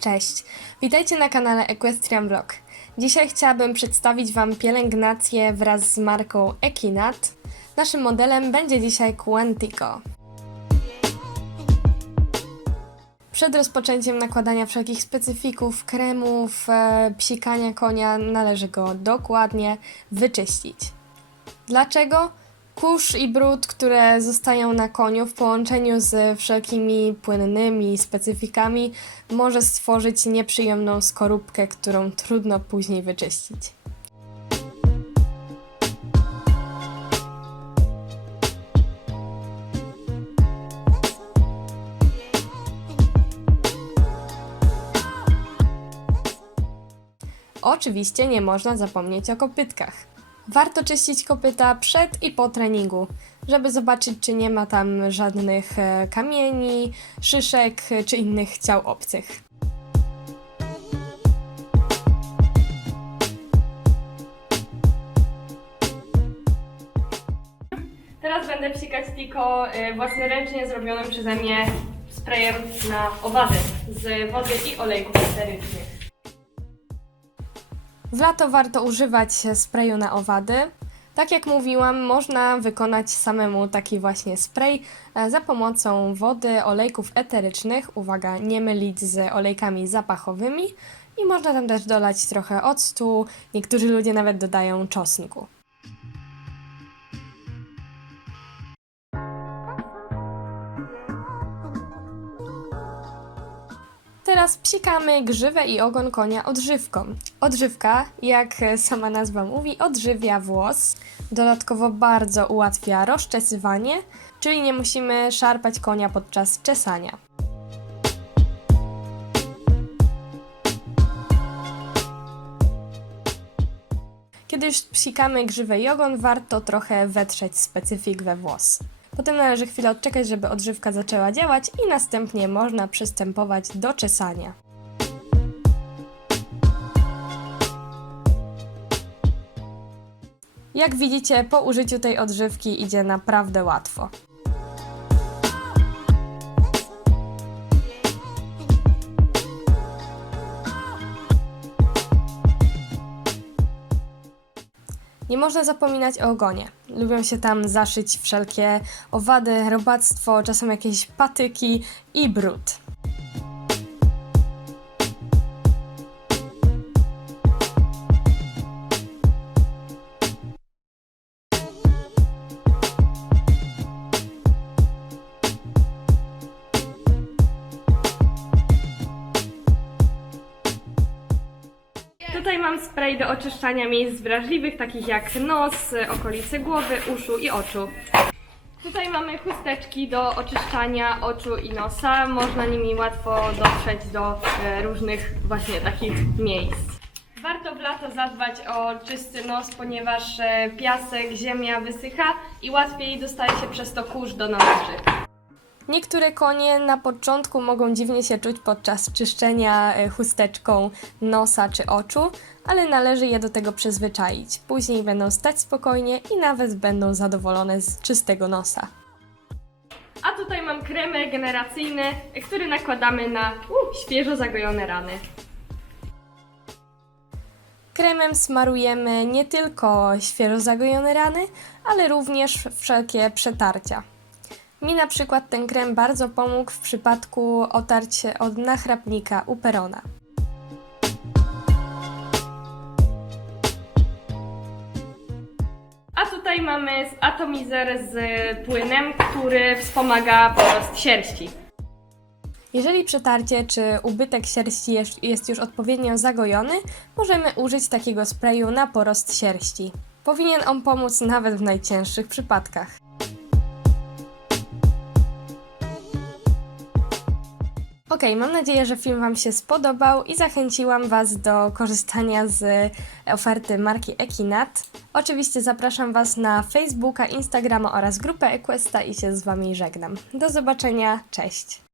Cześć, witajcie na kanale Equestrian Vlog. Dzisiaj chciałabym przedstawić Wam pielęgnację wraz z marką Ekinat. Naszym modelem będzie dzisiaj Quantico. Przed rozpoczęciem nakładania wszelkich specyfików, kremów, e, psikania konia należy go dokładnie wyczyścić. Dlaczego? Kurz i brud, które zostają na koniu w połączeniu z wszelkimi płynnymi specyfikami, może stworzyć nieprzyjemną skorupkę, którą trudno później wyczyścić. Oczywiście nie można zapomnieć o kopytkach. Warto czyścić kopyta przed i po treningu, żeby zobaczyć, czy nie ma tam żadnych e, kamieni, szyszek e, czy innych ciał obcych. Teraz będę psikać tylko y, własnoręcznie zrobionym przeze mnie sprayem na owady z wody i olejków eterycznych. W lato warto używać sprayu na owady. Tak jak mówiłam, można wykonać samemu taki właśnie spray e, za pomocą wody, olejków eterycznych. Uwaga, nie mylić z olejkami zapachowymi. I można tam też dolać trochę octu. Niektórzy ludzie nawet dodają czosnku. Teraz psikamy grzywę i ogon konia odżywką. Odżywka, jak sama nazwa mówi, odżywia włos. Dodatkowo bardzo ułatwia rozczesywanie, czyli nie musimy szarpać konia podczas czesania. Kiedy już psikamy grzywę i ogon, warto trochę wetrzeć specyfik we włos. Potem należy chwilę odczekać, żeby odżywka zaczęła działać i następnie można przystępować do czesania. Jak widzicie, po użyciu tej odżywki idzie naprawdę łatwo. Nie można zapominać o ogonie. Lubią się tam zaszyć wszelkie owady, robactwo, czasem jakieś patyki i brud. Do oczyszczania miejsc wrażliwych, takich jak nos, okolice głowy, uszu i oczu. Tutaj mamy chusteczki do oczyszczania oczu i nosa. Można nimi łatwo dotrzeć do e, różnych właśnie takich miejsc. Warto w lato zadbać o czysty nos, ponieważ e, piasek, ziemia wysycha i łatwiej dostaje się przez to kurz do należy. Niektóre konie na początku mogą dziwnie się czuć podczas czyszczenia e, chusteczką nosa czy oczu, ale należy je do tego przyzwyczaić. Później będą stać spokojnie i nawet będą zadowolone z czystego nosa. A tutaj mam krem regeneracyjny, który nakładamy na uh, świeżo zagojone rany. Kremem smarujemy nie tylko świeżo zagojone rany, ale również wszelkie przetarcia. Mi na przykład ten krem bardzo pomógł w przypadku otarć od nachrapnika u perona. A tutaj mamy atomizer z płynem, który wspomaga porost sierści. Jeżeli przetarcie czy ubytek sierści jest już odpowiednio zagojony, możemy użyć takiego sprayu na porost sierści. Powinien on pomóc nawet w najcięższych przypadkach. Ok, mam nadzieję, że film Wam się spodobał i zachęciłam Was do korzystania z oferty marki Ekinat. Oczywiście zapraszam Was na Facebooka, Instagrama oraz grupę Equesta i się z Wami żegnam. Do zobaczenia, cześć!